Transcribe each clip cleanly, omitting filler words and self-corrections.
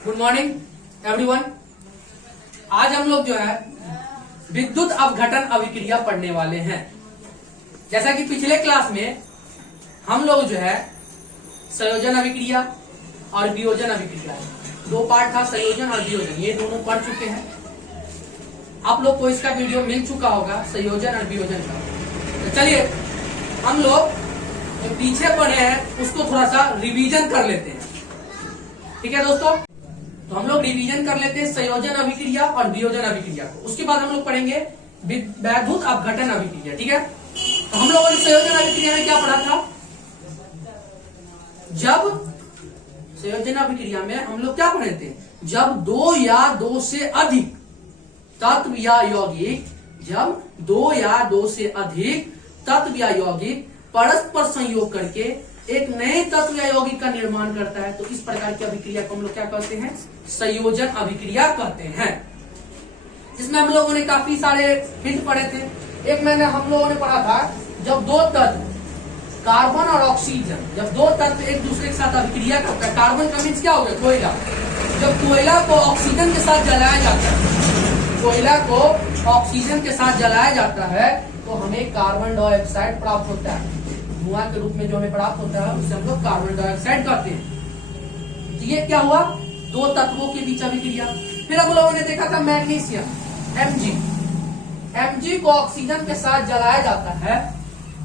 Good morning everyone. आज हम लोग जो है विद्युत अपघटन अभिक्रिया पढ़ने वाले हैं। जैसा कि पिछले क्लास में हम लोग जो है संयोजन अभिक्रिया और वियोजन अभिक्रिया, दो पार्ट था, संयोजन और वियोजन, ये दोनों पढ़ चुके हैं। आप लोग को इसका वीडियो मिल चुका होगा संयोजन और वियोजन का। तो चलिए हम लोग जो पीछे पढ़े हैं उसको थोड़ा सा रिवीजन कर लेते हैं। ठीक है दोस्तों, तो हम लोग रिवीजन कर लेते हैं संयोजन अभिक्रिया और वियोजन अभिक्रिया को। उसके बाद हम लोग पढ़ेंगे विद्युत अपघटन अभिक्रिया। ठीक है, तो हम लोगों ने संयोजन अभिक्रिया में क्या पढ़ा था? जब संयोजन अभिक्रिया में हम लोग क्या पढ़े थे? जब दो या दो से अधिक तत्व या यौगिक, जब दो या दो से अधिक तत्व या यौगिक परस्पर संयोग करके एक नए तत्व या यौगिक का निर्माण करता है, तो इस प्रकार की अभिक्रिया को हम लोग क्या कहते हैं? संयोजन अभिक्रिया कहते हैं। जिसमें हम लोगों ने काफी सारे हिंट पढ़े थे। एक मैंने हम लोगों ने पढ़ा था, जब दो तत्व कार्बन और ऑक्सीजन, जब दो तत्व एक दूसरे के साथ अभिक्रिया करता है, कार्बन का मीन्स क्या हो गया? कोयला। जब कोयला को ऑक्सीजन के साथ जलाया जाता है, कोयला को ऑक्सीजन के साथ जलाया जाता है, तो हमें कार्बन डाइऑक्साइड प्राप्त होता है। धुआं के रूप में जो हमें प्राप्त होता है उसे हम लोग कार्बन डाइऑक्साइड कहते हैं। तो ये क्या हुआ? दो तत्वों के बीच अभिक्रिया। फिर हम लोगों ने देखा था मैग्नीशियम, Mg को ऑक्सीजन के साथ जलाया जाता है,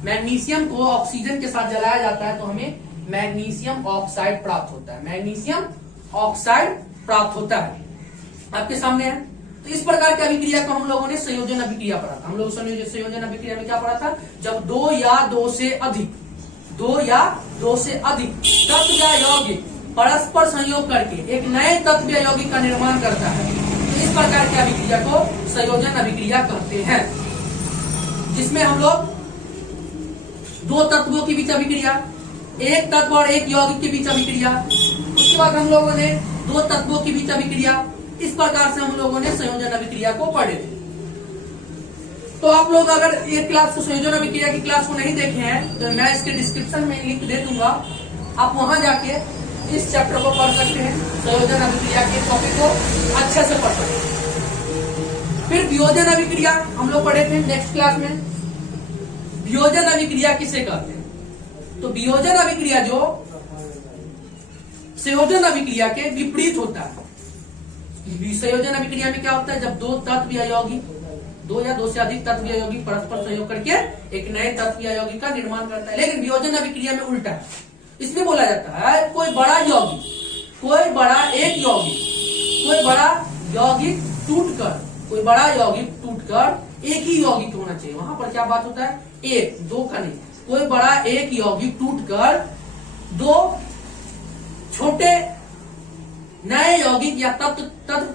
मैग्नीशियम को ऑक्सीजन के साथ जलाया जाता है, तो हमें मैग्नीशियम ऑक्साइड प्राप्त होता है, मैग्नीशियम ऑक्साइड प्राप्त होता है। आपके सामने है। तो इस प्रकार की अभिक्रिया को हम लोगों ने संयोजन अभिक्रिया पढ़ा था। हम लोग संयोजन अभिक्रिया में क्या पढ़ा था? जब दो या दो से अधिक तत्व या यौगिक परस्पर संयोग करके एक नए तत्व या यौगिक का निर्माण करता है, तो इस प्रकार की अभिक्रिया को संयोजन अभिक्रिया कहते हैं। जिसमें हम लोग दो तत्वों के बीच अभिक्रिया, एक तत्व और एक यौगिक के बीच अभिक्रिया, उसके बाद हम लोगों ने दो तत्वों के बीच अभिक्रिया, इस प्रकार से हम लोगों ने संयोजन अभिक्रिया को पढ़े थे। तो आप लोग अगर ये क्लास को, संयोजन अभिक्रिया की क्लास को नहीं देखे हैं, तो मैं इसके डिस्क्रिप्शन में लिंक दे दूंगा, आप वहां जाके इस चैप्टर को पढ़ सकते हैं। संयोजन अभिक्रिया के टॉपिक को अच्छे से पढ़ सकते हैं। फिर वियोजन अभिक्रिया हम लोग पढ़े थे नेक्स्ट क्लास में। वियोजन अभिक्रिया किसे कहते हैं? तो वियोजन अभिक्रिया जो संयोजन अभिक्रिया के विपरीत होता है। संयोजन अभिक्रिया में क्या होता है? जब दो तत्व या यौगिक, दो या दो से अधिक तत्व या यौगिक परस्पर संयोग करके एक नए तत्व या यौगिक का निर्माण करता है। लेकिन वियोजन अभिक्रिया में उल्टा है। इसमें बोला जाता है कोई बड़ा यौगिक टूटकर एक ही यौगिक होना चाहिए। वहां पर क्या बात होता है? एक, दो का नहीं। कोई बड़ा एक यौगिक टूटकर दो छोटे नए यौगिक या तत्व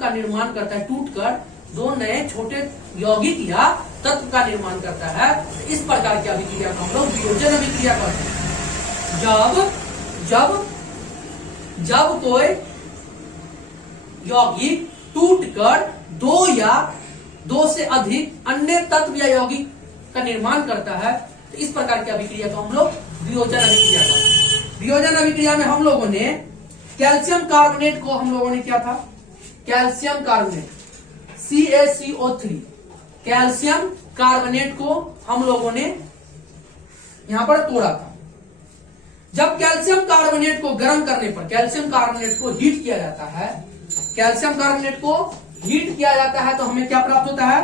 का निर्माण करता है, टूटकर दो नए छोटे यौगिक या तत्व का निर्माण करता है। इस प्रकार की अभिक्रिया को हम लोग वियोजन अभिक्रिया कहते हैं। जब कोई यौगिक टूटकर दो या दो से अधिक अन्य तत्व या यौगिक का निर्माण करता है, तो इस प्रकार की अभिक्रिया को हम लोग वियोजन अभिक्रिया कहते हैं। वियोजन अभिक्रिया में हम लोगों ने कैल्शियम कार्बोनेट को हम लोगों ने क्या था? Calcium carbonate CaCO3, calcium carbonate को हम लोगों ने यहां पर तोड़ा था। जब कैल्शियम कार्बोनेट को गर्म करने पर, कैल्शियम कार्बोनेट को हीट किया जाता है, कैल्शियम कार्बोनेट को हीट किया जाता है, तो हमें क्या प्राप्त होता है?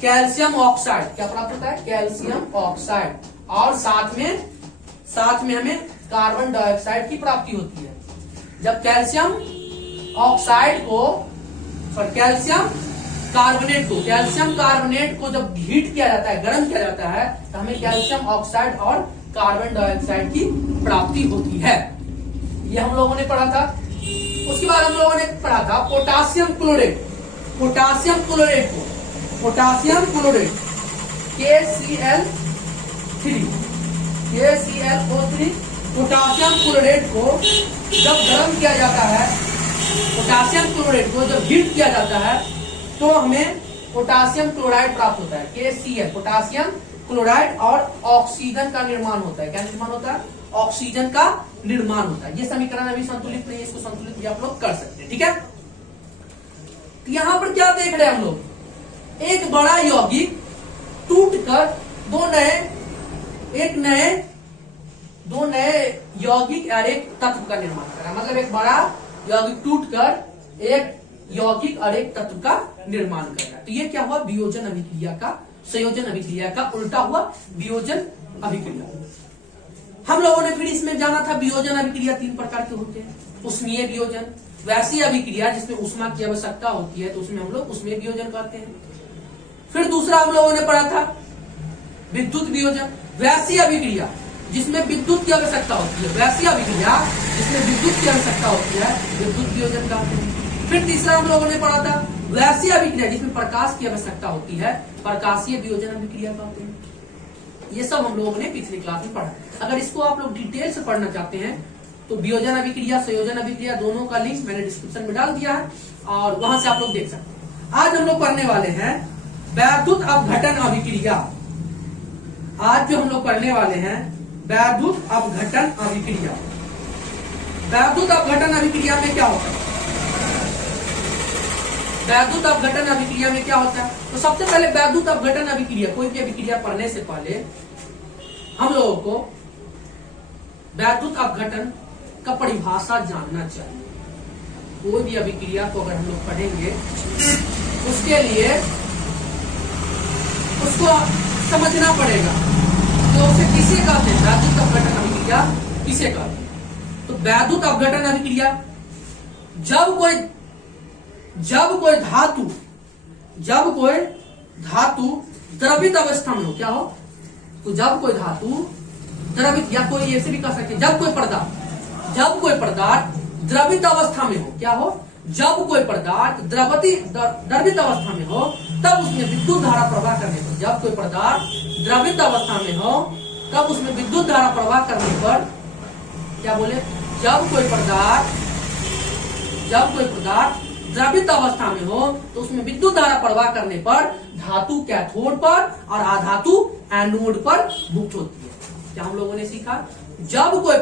Calcium oxide. क्या प्राप्त होता है? Calcium oxide. और साथ में हमें कार्बन डाइऑक्साइड की प्राप्ति होती है। जब कैल्शियम कार्बोनेट को जब हीट किया जाता है, गर्म किया जाता है, तो हमें कैल्शियम ऑक्साइड और कार्बन डाइऑक्साइड की प्राप्ति होती है। ये हम लोगों ने पढ़ा था। उसके बाद हम लोगों ने पढ़ा था potassium chlorate KClO3 potassium chlorate को जब गर्म किया जाता है, पोटासियम क्लोरेट को जब हीट किया जाता है, तो हमें पोटासियम क्लोराइड प्राप्त होता है। KCl पोटासियम क्लोराइड और ऑक्सीजन का निर्माण होता है। क्या निर्माण होता है? ऑक्सीजन का निर्माण होता है। ये समीकरण अभी संतुलित नहीं है, इसको संतुलित भी आप लोग कर सकते हैं। ठीक है। तो यहां पर क्या देख रहे हैं हम लोग, एक बड़ा यौगिक टूटकर दो नए यौगिक और एक तत्व का निर्माण कर रहा है। मतलब एक बड़ा यौगिक टूटकर एक यौगिक और एक तत्व का निर्माण कर रहा है। तो ये क्या हुआ, वियोजन अभिक्रिया का, संयोजन अभिक्रिया का उल्टा हुआ वियोजन अभिक्रिया। हम लोगों ने फिर इसमें जाना था वियोजन अभिक्रिया 3 प्रकार के होते हैं। उष्मीय वियोजन, वैसी अभिक्रिया जिसमें उष्मा की आवश्यकता होती है तो उसमें हम लोग उष्मीय वियोजन कहते हैं। फिर दूसरा हम लोगों ने पढ़ा था विद्युत वियोजन, वैसी अभिक्रिया जिसमें विद्युत की आवश्यकता होती है, वैसी अभिक्रिया जिसमें विद्युत की आवश्यकता होती है, विद्युत वियोजन कहते हैं। फिर तीसरा हम लोगों ने पढ़ा था वैसी अभिक्रिया जिसमें प्रकाश की आवश्यकता होती है, प्रकाशीय वियोजन अभिक्रिया कहते हैं। ये सब हम लोगों ने पिछली क्लास में पढ़ा। अगर इसको आप लोग डिटेल से पढ़ना चाहते हैं तो वियोजन अभिक्रिया, संयोजन अभिक्रिया दोनों का लिंक मैंने डिस्क्रिप्शन में डाल दिया है और वहां से आप लोग देख सकते हैं। आज हम लोग पढ़ने वाले हैं वैद्युत अपघटन अभिक्रिया। आज जो हम लोग पढ़ने वाले हैं वैद्युत अपघटन अभिक्रिया। वैद्युत अपघटन अभिक्रिया में क्या होता है, वैद्युत अपघटन अभिक्रिया में क्या होता है? तो सबसे पहले वैद्युत अपघटन अभिक्रिया, कोई भी अभिक्रिया पढ़ने से पहले हम लोगों को वैद्युत अपघटन का परिभाषा जानना चाहिए। कोई भी अभिक्रिया को अगर हम लोग पढ़ेंगे उसके लिए उसको समझना पड़ेगा तो उसे किसे कहते हैं, वैद्युत अपघटन अभिक्रिया किसे कहते हैं। तो वैद्युत अपघटन अभिक्रिया जब कोई धातु द्रवित अवस्था में हो, क्या हो, तो जब कोई धातु द्रवित, या कोई ऐसे भी कह सकते हैं जब कोई पदार्थ द्रवित अवस्था में हो, क्या हो, जब कोई पदार्थ द्रवित अवस्था में हो तब उसमें विद्युत धारा प्रवाह करने पर, जब कोई पदार्थ द्रवित अवस्था में हो तब उसमें विद्युत धारा प्रवाह करने पर, क्या बोले, जब कोई पदार्थ द्रवित अवस्था में हो तो उसमें विद्युत धारा प्रवाह करने पर धातु कैथोड पर और अधातु एनोड पर मुक्त होती है। क्या हम लोगों ने सीखा, जब कोई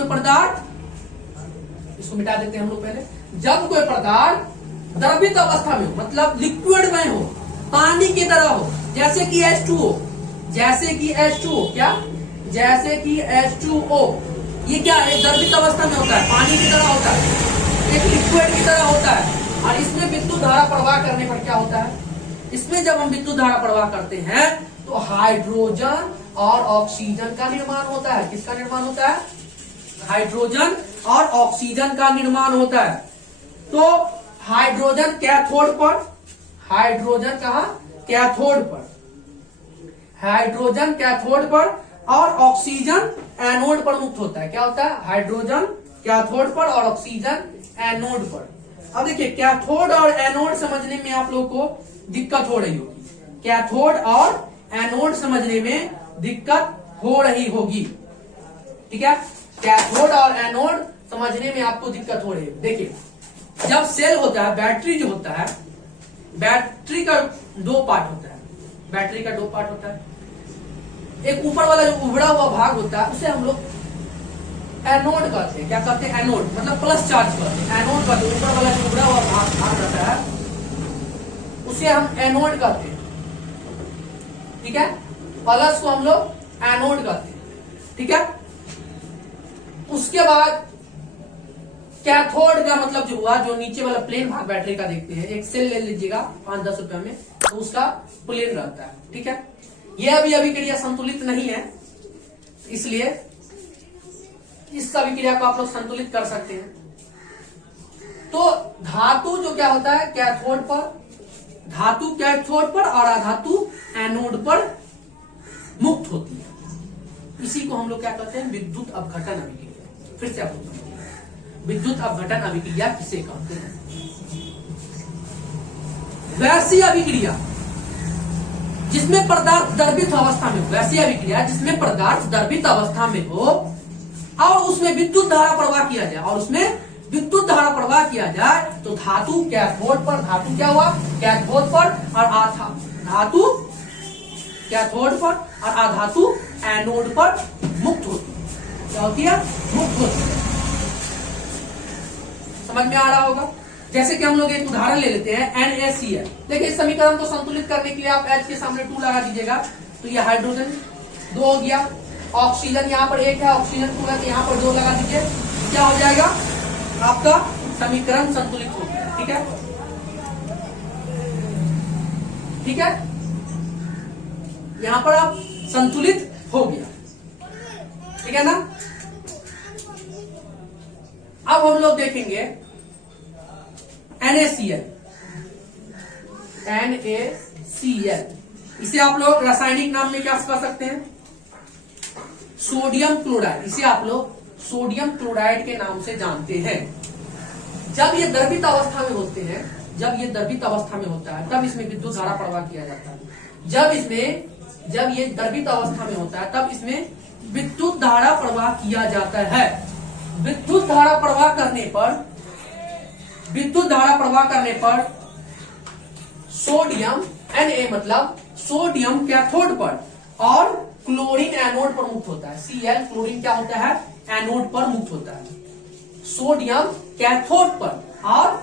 पदार्थ इसको मिटा देते हैं हम लोग पहले, जब कोई पदार्थ द्रवित अवस्था में हो, मतलब लिक्विड में हो, पानी की तरह हो, जैसे कि H2O, क्या, जैसे कि H2O, ये क्या है, द्रवित अवस्था में होता है, पानी की तरह होता है, एक लिक्विड की तरह होता है और इसमें विद्युत धारा प्रवाह करने पर क्या होता है, इसमें जब हम विद्युत धारा प्रवाह करते हैं तो हाइड्रोजन और ऑक्सीजन का निर्माण होता है। किसका निर्माण होता है, हाइड्रोजन और ऑक्सीजन का निर्माण होता है। तो हाइड्रोजन कैथोड पर, हाइड्रोजन कहा, कैथोड पर और ऑक्सीजन एनोड पर मुक्त होता है। क्या होता है, हाइड्रोजन कैथोड पर और ऑक्सीजन एनोड पर। अब देखिए कैथोड और एनोड समझने में आप लोग को दिक्कत हो रही होगी, कैथोड और एनोड समझने में दिक्कत हो रही होगी, ठीक है, कैथोड और एनोड समझने में आपको दिक्कत हो रही है। देखिए जब सेल होता है, बैटरी जो होता है, बैटरी का दो पार्ट होता है, एक ऊपर वाला जो उभड़ा हुआ भाग होता है उसे हम लोग एनोड कहते हैं। क्या कहते हैं, एनोड, मतलब प्लस चार्ज कहते हैं, एनोड कहते हैं। ऊपर वाला जो उभड़ा हुआ भाग रहता है उसे हम एनोड कहते हैं, ठीक है, प्लस को हम लोग एनोड कहते हैं, ठीक है। उसके बाद कैथोड का मतलब जो हुआ, जो नीचे वाला प्लेन भाग बैटरी का देखते हैं, एक सेल ले लीजिएगा 5-10 रुपए में, तो उसका प्लेन रहता है, ठीक है। यह अभिक्रिया संतुलित नहीं है, इसलिए इस अभिक्रिया को आप लोग संतुलित कर सकते हैं। तो धातु जो क्या होता है, कैथोड पर और अधातु एनोड पर मुक्त होती है। इसी को हम लोग क्या कहते हैं, विद्युत अपघटन अभिक्रिया। फिर से आप लोग विद्युत अपघटन अभिक्रिया किसे कहते हैं। वैसी अभिक्रिया जिसमें पदार्थ द्रवित अवस्था में हो, वैसी अभिक्रिया जिसमें पदार्थ द्रवित अवस्था में हो और उसमें विद्युत धारा प्रवाह किया जाए, तो धातु कैथोड पर, धातु क्या हुआ, कैथोड पर और धातु कैथोड पर और अधातु एनोड पर मुक्त होती है। क्या होती है, मुक्त होती है। समझ में आ रहा होगा। जैसे कि हम लोग एक उदाहरण ले लेते हैं NaCl। देखिए इस समीकरण को संतुलित करने के लिए आप H के सामने 2 लगा दीजिएगा, तो ये हाइड्रोजन 2 हो गया। ऑक्सीजन यहाँ पर 1 है, ऑक्सीजन 2 है, तो यहाँ पर 2 लगा दीजिए। क्या हो जाएगा आपका समीकरण संतुलित हो गया। ठीक है, ठीक है, यहां पर आप संतुलित हो गया। ठीक है ना। अब हम लोग देखेंगे NaCl। NaCl इसे आप लोग रासायनिक नाम में क्या कह सकते हैं? Sodium chloride. इसे आप लोग सोडियम क्लोराइड के नाम से जानते हैं। जब ये द्रवित अवस्था में होते हैं, जब ये द्रवित अवस्था में होता है, तब इसमें विद्युत धारा प्रवाह किया जाता है। जब ये द्रवित अवस्था में होता है, तब इसमें विद्युत धारा प्रवाह किया जाता है। विद्युत धारा प्रवाह करने पर सोडियम Na मतलब सोडियम कैथोड पर और क्लोरीन एनोड पर मुक्त होता है। Cl क्लोरीन क्या होता है? एनोड पर मुक्त होता है। सोडियम कैथोड पर और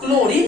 क्लोरीन